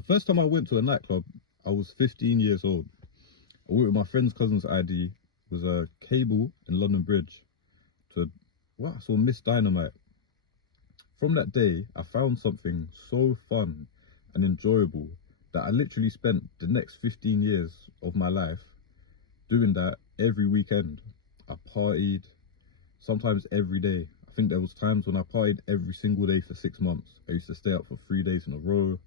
The first time I went to a nightclub, I was 15 years old. I went with my friend's cousin's ID. It was a cable in London Bridge to, wow, I saw Miss Dynamite. From that day, I found something so fun and enjoyable that I literally spent the next 15 years of my life doing that every weekend. I partied, sometimes every day. I think there was times when I partied every single day for 6 months. I used to stay up for 3 days in a row.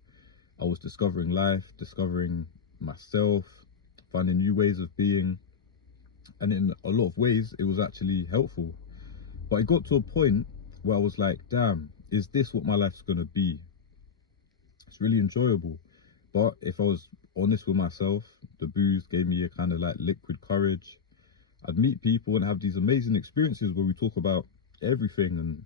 I was discovering life, discovering myself, finding new ways of being. And in a lot of ways, it was actually helpful. But it got to a point where I was like, damn, is this what my life's gonna be? It's really enjoyable. But if I was honest with myself, the booze gave me a kind of like liquid courage. I'd meet people and have these amazing experiences where we talk about everything, and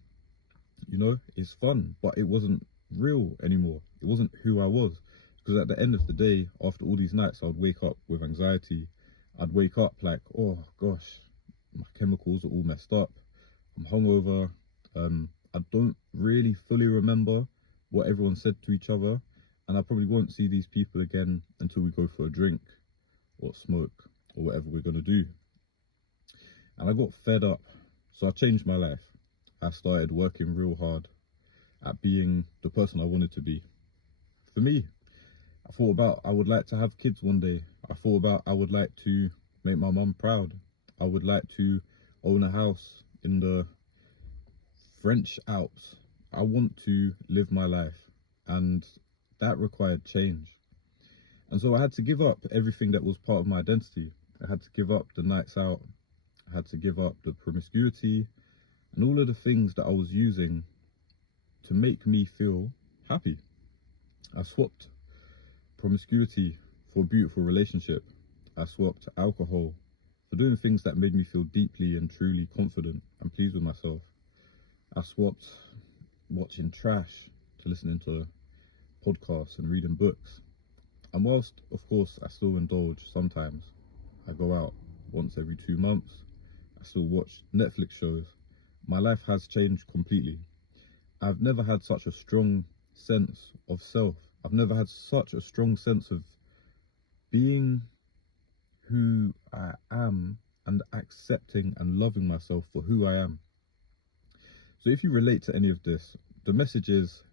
you know, it's fun, but it wasn't real anymore. It wasn't who I was. Because at the end of the day, after all these nights, I'd wake up with anxiety. I'd wake up like, oh gosh, my chemicals are all messed up. I'm hungover. I don't really fully remember what everyone said to each other, and I probably won't see these people again until we go for a drink or smoke or whatever we're gonna do. And I got fed up, so I changed my life. I started working real hard at being the person I wanted to be. For me, I thought about I would like to have kids one day. I thought about I would like to make my mum proud. I would like to own a house in the French Alps. I want to live my life, and that required change. And so I had to give up everything that was part of my identity. I had to give up the nights out. I had to give up the promiscuity and all of the things that I was using to make me feel happy. I swapped promiscuity for a beautiful relationship. I swapped alcohol for doing things that made me feel deeply and truly confident and pleased with myself. I swapped watching trash to listening to podcasts and reading books. And whilst, of course, I still indulge sometimes, I go out once every 2 months, I still watch Netflix shows, my life has changed completely. I've never had such a strong sense of self. I've never had such a strong sense of being who I am and accepting and loving myself for who I am. So if you relate to any of this, the message is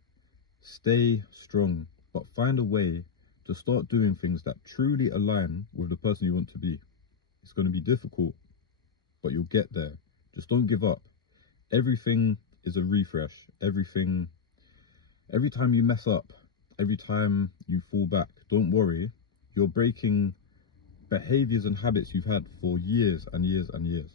stay strong, but find a way to start doing things that truly align with the person you want to be. It's going to be difficult, but you'll get there. Just don't give up. Everything is a refresh. Every time you mess up, every time you fall back, don't worry. You're breaking behaviors and habits you've had for years and years and years.